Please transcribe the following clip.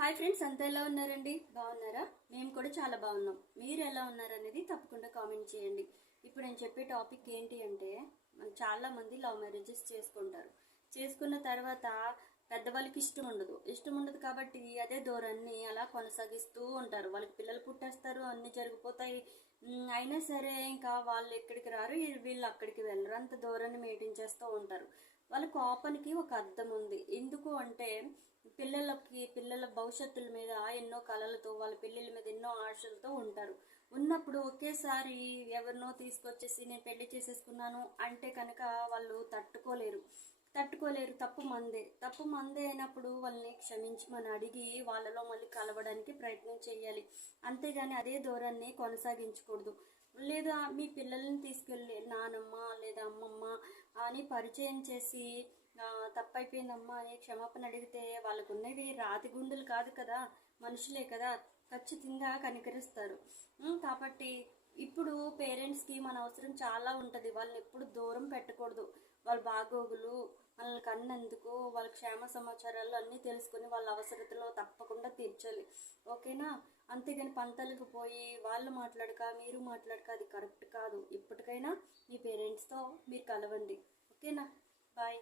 Hi friends, అంతా ఎలా ఉన్నారండి? బాగున్నారా? మేము కూడా చాలా బాగున్నాం. మీరు ఎలా ఉన్నారనేది తప్పకుండా కామెంట్ చేయండి. ఇప్పుడు నేను చెప్పే టాపిక్ ఏంటి అంటే, చాలా మంది లవ్ మ్యారేజెస్ చేసుకుంటారు. చేసుకున్న తర్వాత పెద్దవాళ్ళకి ఇష్టం ఉండదు కాబట్టి అదే ధోరణిని అలా కొనసాగిస్తూ ఉంటారు. వాళ్ళకి పిల్లలు పుట్టేస్తారు, అన్ని జరిగిపోతాయి. అయినా సరే ఇంకా వాళ్ళు ఎక్కడికి రారు, వీళ్ళు అక్కడికి వెళ్ళరు. అంత ధోరణి మెయింటైన్ చేస్తూ ఉంటారు. వాళ్ళ కోపానికి ఒక అర్థం ఉంది. ఎందుకు అంటే పిల్లల భవిష్యత్తుల మీద ఎన్నో కలలతో, వాళ్ళ పెళ్ళిళ్ళ మీద ఎన్నో ఆశలతో ఉంటారు. ఉన్నప్పుడు ఒకేసారి ఎవరినో తీసుకొచ్చేసి నేను పెళ్లి చేసేసుకున్నాను అంటే కనుక వాళ్ళు తట్టుకోలేరు. తప్పు మందే అయినప్పుడు వాళ్ళని క్షమించమని అడిగి వాళ్ళలో మళ్ళీ కలవడానికి ప్రయత్నం చేయాలి. అంతేగాని అదే ధోరణిని కొనసాగించకూడదు. లేదా మీ పిల్లల్ని తీసుకెళ్ళి నానమ్మ లేదా అమ్మమ్మ అని పరిచయం చేసి తప్పైపోయిందమ్మా అని క్షమాపణ అడిగితే వాళ్ళకు ఉన్నవి రాతి గుండెలు కాదు కదా, మనుషులే కదా, ఖచ్చితంగా కనికరిస్తారు. కాబట్టి ఇప్పుడు పేరెంట్స్కి మన అవసరం చాలా ఉంటుంది. వాళ్ళని ఎప్పుడు దూరం పెట్టకూడదు. వాళ్ళ బాగోగులు, వాళ్ళని కన్నందుకు వాళ్ళ క్షేమ సమాచారాలు అన్నీ తెలుసుకుని వాళ్ళ అవసరతలో తప్పకుండా తీర్చాలి. ఓకేనా? అంతేగాని పంతలకు పోయి వాళ్ళు మాట్లాడక మీరు మాట్లాడక అది కరెక్ట్ కాదు. ఇప్పటికైనా మీ పేరెంట్స్తో మీరు కలవండి. ఓకేనా? బాయ్.